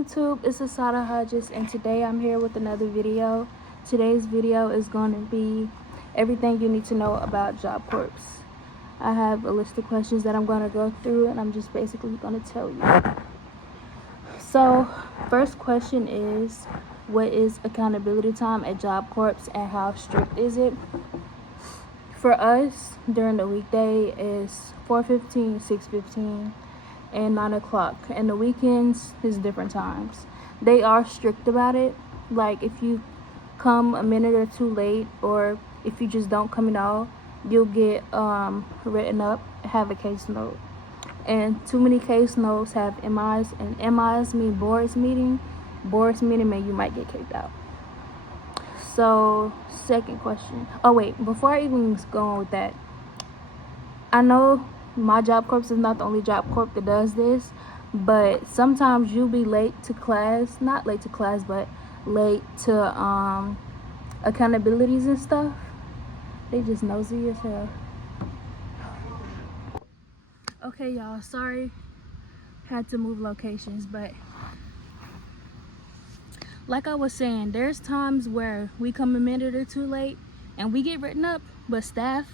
YouTube, it's Asada Hodges, and today I'm here with another video. Today's video is going to be everything you need to know about Job Corps. I have a list of questions that I'm going to go through, and I'm just basically going to tell you. So, first question is, what is accountability time at Job Corps and how strict is it? For us, during the weekday is 4:15, 6:15, and 9 o'clock, and the weekends is different times. They are strict about it. Like, if you come a minute or two late, or if you just don't come at all, you'll get written up, have a case note. And too many case notes have MIs, and MIs mean boards meeting. Boards meeting mean you might get kicked out. So, second question. Oh wait, before I even go on with that, I know my Job Corps is not the only Job Corp that does this, but sometimes you'll be late to class, not late to class, but late to accountabilities and stuff. They just nosy as hell. Okay, y'all, sorry, had to move locations, but like I was saying, there's times where we come a minute or two late and we get written up, but staff,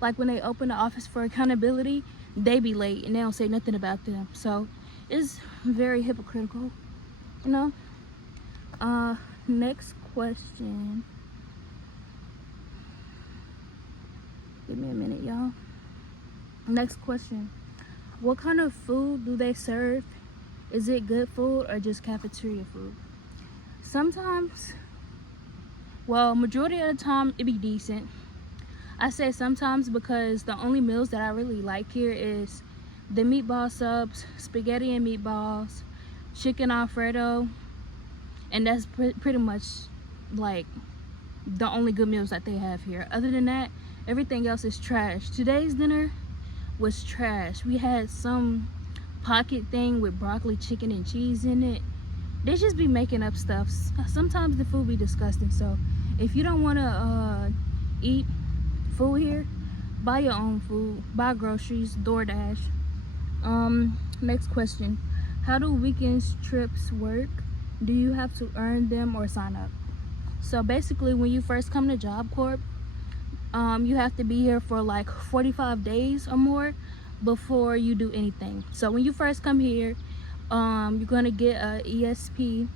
like when they open the office for accountability, they be late and they don't say nothing about them. So it's very hypocritical, you know. Next question. Give me a minute, y'all. Next question. What kind of food do they serve? Is it good food or just cafeteria food? Sometimes, well, majority of the time it be decent. I say sometimes because the only meals that I really like here is the meatball subs, spaghetti and meatballs, chicken Alfredo, and that's pretty much like the only good meals that they have here. Other than that, everything else is trash. Today's dinner was trash. We had some pocket thing with broccoli, chicken, and cheese in it. They just be making up stuff. Sometimes the food be disgusting. So if you don't want to eat food here, buy your own food, buy groceries, DoorDash. Next question. How do weekends trips work? Do you have to earn them or sign up? So basically, when you first come to Job Corp, you have to be here for like 45 days or more before you do anything. So when you first come here, you're gonna get a ESP.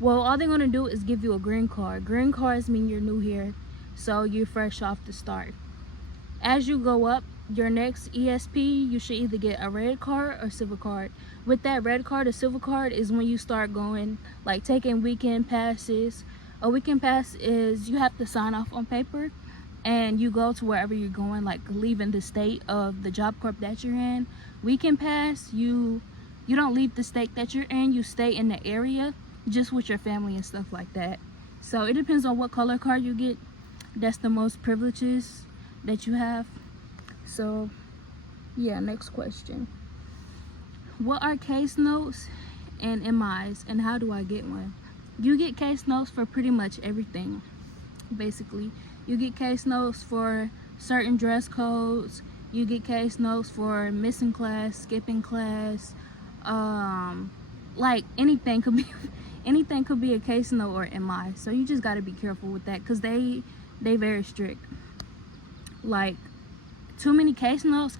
Well, all they're gonna do is give you a green card. Green cards mean you're new here, so you're fresh off the start. As you go up, your next ESP, you should either get a red card or silver card. With that red card or silver card is when you start going, like taking weekend passes. A weekend pass is you have to sign off on paper and you go to wherever you're going, like leaving the state of the Job Corp that you're in. Weekend pass, you don't leave the state that you're in, you stay in the area just with your family and stuff like that. So it depends on what color card you get. That's the most privileges that you have. So yeah, next question. What are case notes and MIs, and how do I get one? You get case notes for pretty much everything. Basically, you get case notes for certain dress codes. You get case notes for missing class, skipping class, like anything could be a case note or MI. So you just got to be careful with that, because they very strict. Like, too many case notes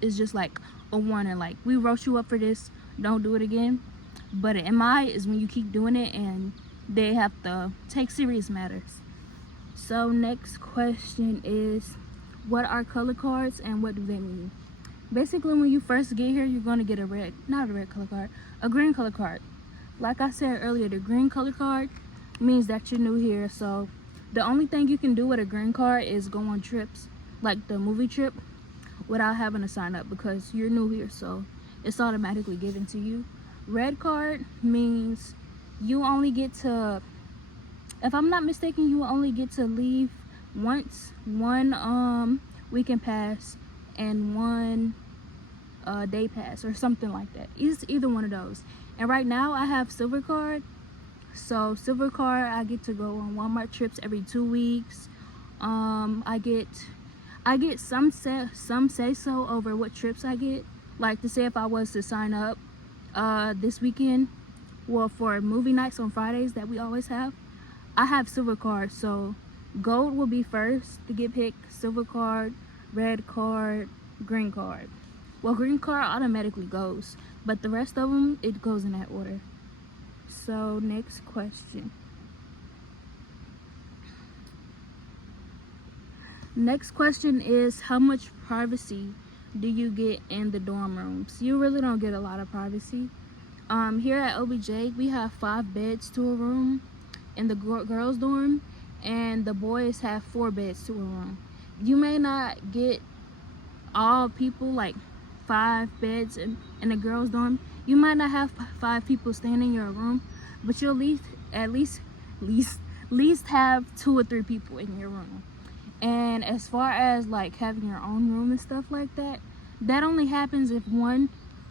is just like a warning, like, we wrote you up for this, don't do it again. But an MI is when you keep doing it and they have to take serious matters. So next question is, what are color cards and what do they mean? Basically, when you first get here, you're going to get a green color card. Like I said earlier, the green color card means that you're new here. So the only thing you can do with a green card is go on trips, like the movie trip, without having to sign up, because you're new here, so it's automatically given to you. Red card means you only get to, if I'm not mistaken, you only get to leave once, one weekend pass and one day pass or something like that. It's either one of those. And right now I have silver card. So silver card, I get to go on Walmart trips every 2 weeks. I get some say so over what trips I get. Like, to say if I was to sign up this weekend, well, for movie nights on Fridays that we always have, I have silver cards. So gold will be first to get picked, silver card, red card, green card. Well, green card automatically goes, but the rest of them, it goes in that order. So next question. Next question is, how much privacy do you get in the dorm rooms? You really don't get a lot of privacy. Here at OBJ, we have 5 beds to a room in the girls' dorm, and the boys have 4 beds to a room. You may not get all people, like 5 beds in the girls' dorm. You might not have 5 people staying in your room, but you'll at least have 2 or 3 people in your room. And as far as like having your own room and stuff like that, that only happens if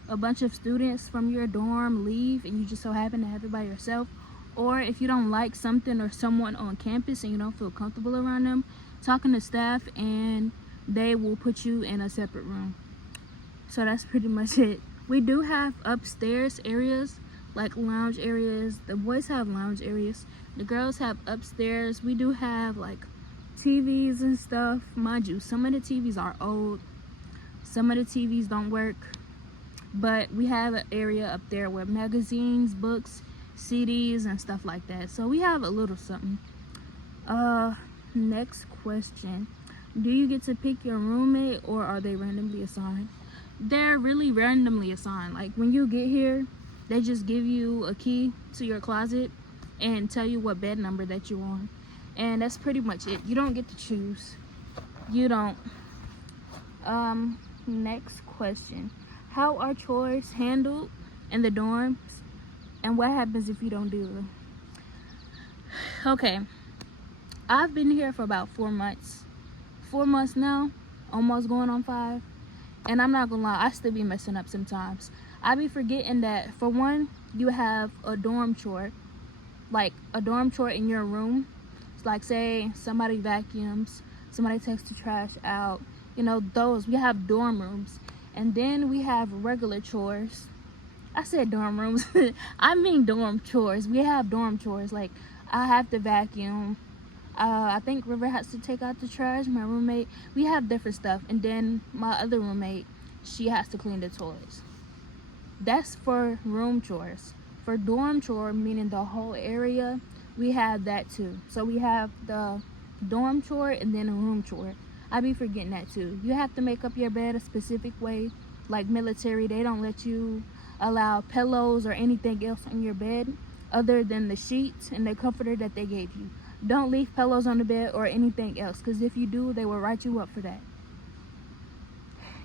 a bunch of students from your dorm leave and you just so happen to have it by yourself, or if you don't like something or someone on campus and you don't feel comfortable around them, talking to staff and they will put you in a separate room. So that's pretty much it. We do have upstairs areas, like lounge areas. The boys have lounge areas, the girls have upstairs. We do have like TVs and stuff. Mind you, some of the TVs are old, some of the TVs don't work, but we have an area up there with magazines, books, CDs and stuff like that. So we have a little something. Next question. Do you get to pick your roommate, or are they randomly assigned? They're really randomly assigned. Like when you get here, they just give you a key to your closet and tell you what bed number that you're on. And that's pretty much it. You don't get to choose. You don't. Next question. How are chores handled in the dorms, and what happens if you don't do them? Okay, I've been here for about 4 months. 4 months now, almost going on 5. And I'm not gonna lie, I still be messing up sometimes. I be forgetting that, for one, you have a dorm chore, like a dorm chore in your room. It's like, say somebody vacuums, somebody takes the trash out, you know, those. We have dorm rooms. And then we have regular chores. I said dorm rooms. I mean dorm chores. We have dorm chores. Like, I have to vacuum. I think River has to take out the trash, my roommate. We have different stuff. And then my other roommate, she has to clean the toilets. That's for room chores. For dorm chore, meaning the whole area, we have that too. So we have the dorm chore and then a room chore. I be forgetting that too. You have to make up your bed a specific way. Like military, they don't let you allow pillows or anything else on your bed other than the sheets and the comforter that they gave you. Don't leave pillows on the bed or anything else, because if you do, they will write you up for that.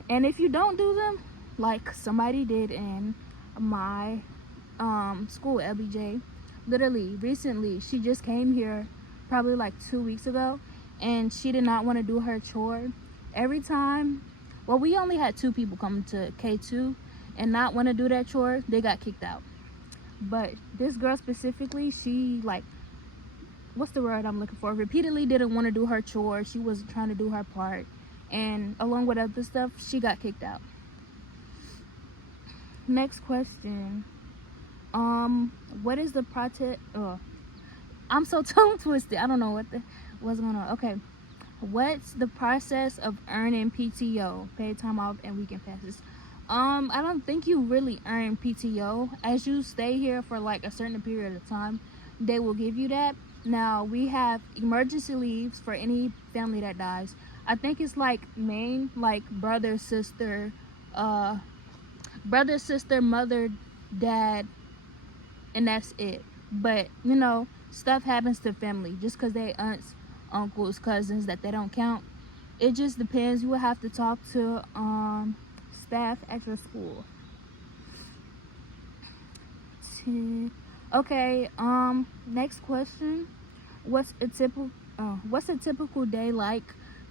And if you don't do them, like somebody did in my school, LBJ, literally recently, she just came here probably like 2 weeks ago, and she did not want to do her chore. Every time, well, we only had 2 people come to K2 and not want to do that chore, they got kicked out. But this girl specifically, she, like, what's the word I'm looking for, repeatedly didn't want to do her chore. She wasn't trying to do her part, and along with other stuff, she got kicked out. Next question. What is the project? I'm so tongue twisted. I don't know what's going on. Okay, what's the process of earning PTO, paid time off, and weekend passes? I don't think you really earn PTO. As you stay here for like a certain period of time, they will give you that. Now, we have emergency leaves for any family that dies. I think it's like main, like brother, sister, mother, dad, and that's it. But, you know, stuff happens to family. Just because they aunts, uncles, cousins, that they don't count. It just depends. You will have to talk to staff at your school. Okay, next question. What's a typical day like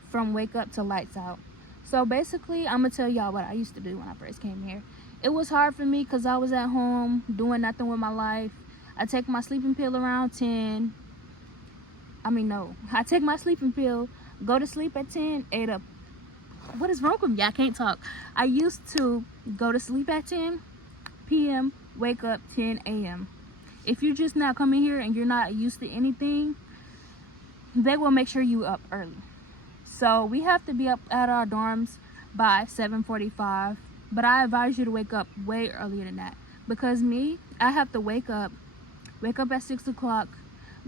from wake up to lights out? So basically, I'm gonna tell y'all what I used to do when I first came here. It was hard for me because I was at home doing nothing with my life. I take my sleeping pill around 10. I take my sleeping pill, go to sleep at 10, 8 up. What is wrong with me? I can't talk. I used to go to sleep at 10 p.m., wake up 10 a.m. If you're just now coming here and you're not used to anything, they will make sure you up early. So we have to be up at our dorms by 7:45, but I advise you to wake up way earlier than that, because me, I have to wake up at 6 o'clock,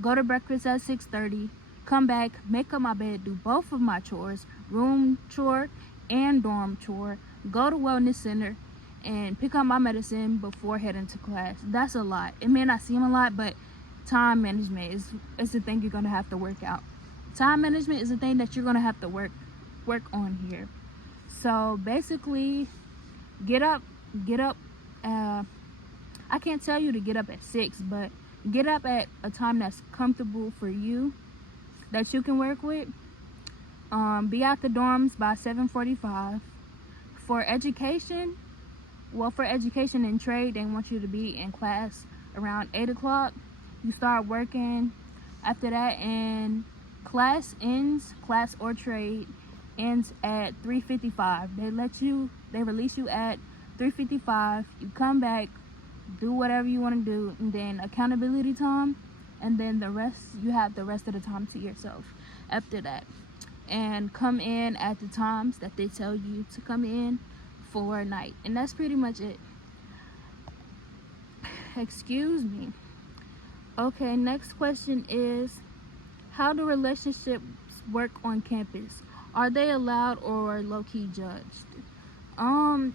go to breakfast at 6:30, come back, make up my bed, do both of my chores, room chore and dorm chore, go to wellness center, and pick up my medicine before heading to class. That's a lot. It may not seem a lot, but time management is the thing you're gonna have to work out. Time management is the thing that you're gonna have to work on here. So basically, get up. I can't tell you to get up at 6, but get up at a time that's comfortable for you, that you can work with. Be at the dorms by 7:45. For education and trade, they want you to be in class around 8 o'clock. You start working after that, and class or trade ends at 3:55. They release you at 3:55. You come back, do whatever you want to do, and then accountability time, and then you have the rest of the time to yourself after that. And come in at the times that they tell you to come in for a night, and that's pretty much it. Excuse me. Okay, next question is, how do relationships work on campus? Are they allowed or low-key judged?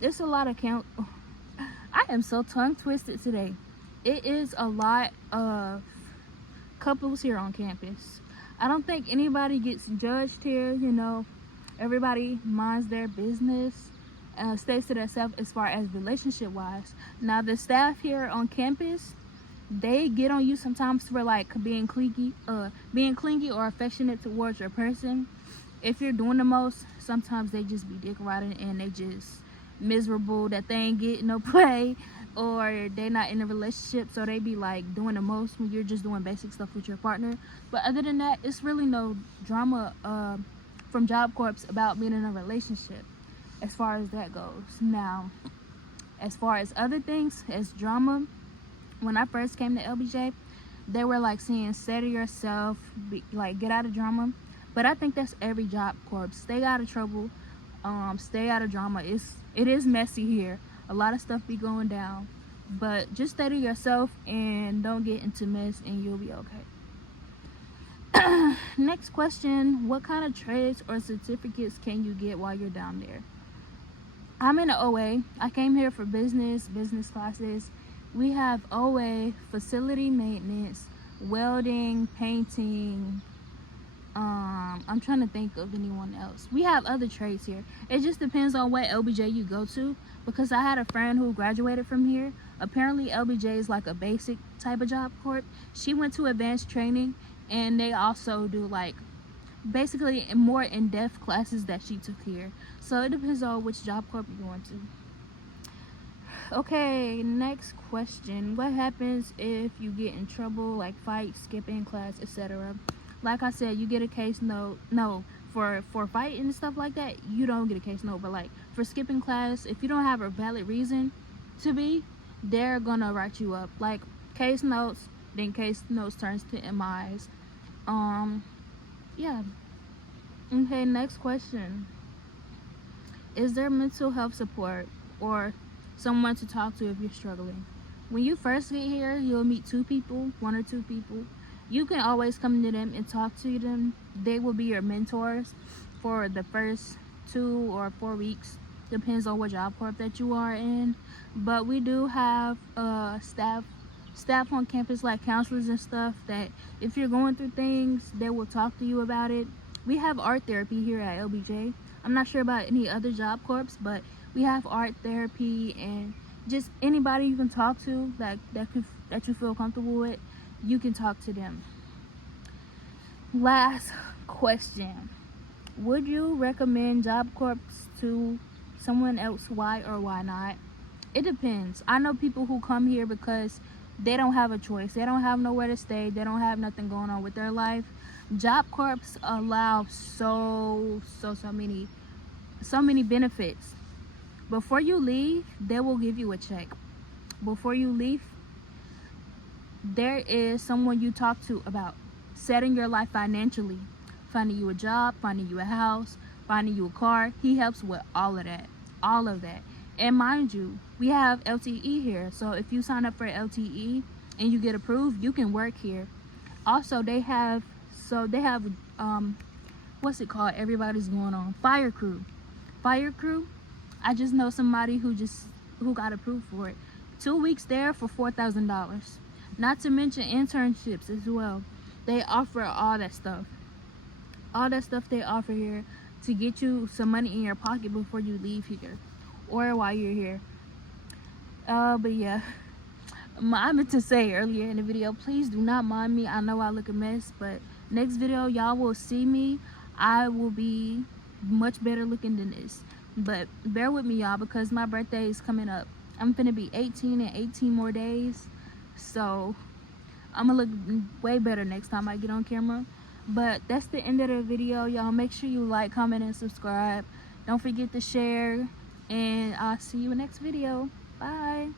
It's a lot of I am so tongue twisted today. It is a lot of couples here on campus. I don't think anybody gets judged here. Everybody minds their business, stays to themselves as far as relationship wise. Now the staff here on campus, they get on you sometimes for like being clingy or affectionate towards your person. If you're doing the most, sometimes they just be dick riding and they just miserable that they ain't getting no play, or they not in a relationship, so they be like doing the most when you're just doing basic stuff with your partner. But other than that, it's really no drama from Job Corps about being in a relationship as far as that goes. Now, as far as other things as drama, when I first came to LBJ, they were like saying, say to yourself, get out of drama. But I think that's every Job Corps. Stay out of trouble, stay out of drama. It is messy here. A lot of stuff be going down, but just stay to yourself and don't get into mess, and you'll be okay. Next question, what kind of trades or certificates can you get while you're down there? I'm in the OA. I came here for business classes. We have OA, facility maintenance, welding, painting. I'm trying to think of anyone else. We have other trades here. It just depends on what LBJ you go to, because I had a friend who graduated from here. Apparently LBJ is like a basic type of Job Corps. She went to advanced training, and they also do like basically more in-depth classes that she took here. So it depends on which Job Corps you're going to. Okay, next question. What happens if you get in trouble, like fight, skipping class, etc.? Like I said, you get a case note. No, for fighting and stuff like that, you don't get a case note. But like for skipping class, if you don't have a valid reason to be, they're gonna write you up. Like case notes, then case notes turns to MIs. Yeah. Okay, next question. Is there mental health support or someone to talk to if you're struggling? When you first get here, you'll meet one or two people. You can always come to them and talk to them. They will be your mentors for the first 2 or 4 weeks. Depends on what Job Corps that you are in. But we do have staff on campus, like counselors and stuff, that if you're going through things, they will talk to you about it. We have art therapy here at LBJ. I'm not sure about any other Job Corps, but we have art therapy, and just anybody you can talk to that you feel comfortable with, you can talk to them. Last question. Would you recommend Job Corps to someone else? Why or why not? It depends. I know people who come here because they don't have a choice. They don't have nowhere to stay. They don't have nothing going on with their life. Job Corps allow so many benefits. Before you leave, they will give you a check. Before you leave, there is someone you talk to about setting your life financially, finding you a job, finding you a house, finding you a car. He helps with all of that. All of that. And mind you, we have LTE here. So if you sign up for LTE and you get approved, you can work here. Also, they have what's it called? Everybody's going on Fire Crew. Fire Crew. I just know somebody who got approved for it. 2 weeks there for $4,000. Not to mention internships as well. They offer all that stuff. All that stuff they offer here to get you some money in your pocket before you leave here or while you're here. But yeah, I meant to say earlier in the video, please do not mind me. I know I look a mess, but next video y'all will see me. I will be much better looking than this. But bear with me, y'all, because my birthday is coming up. I'm finna be 18 in 18 more days. So I'm gonna look way better next time I get on camera. But that's the end of the video, y'all. Make sure you like, comment, and subscribe. Don't forget to share. And I'll see you in the next video. Bye.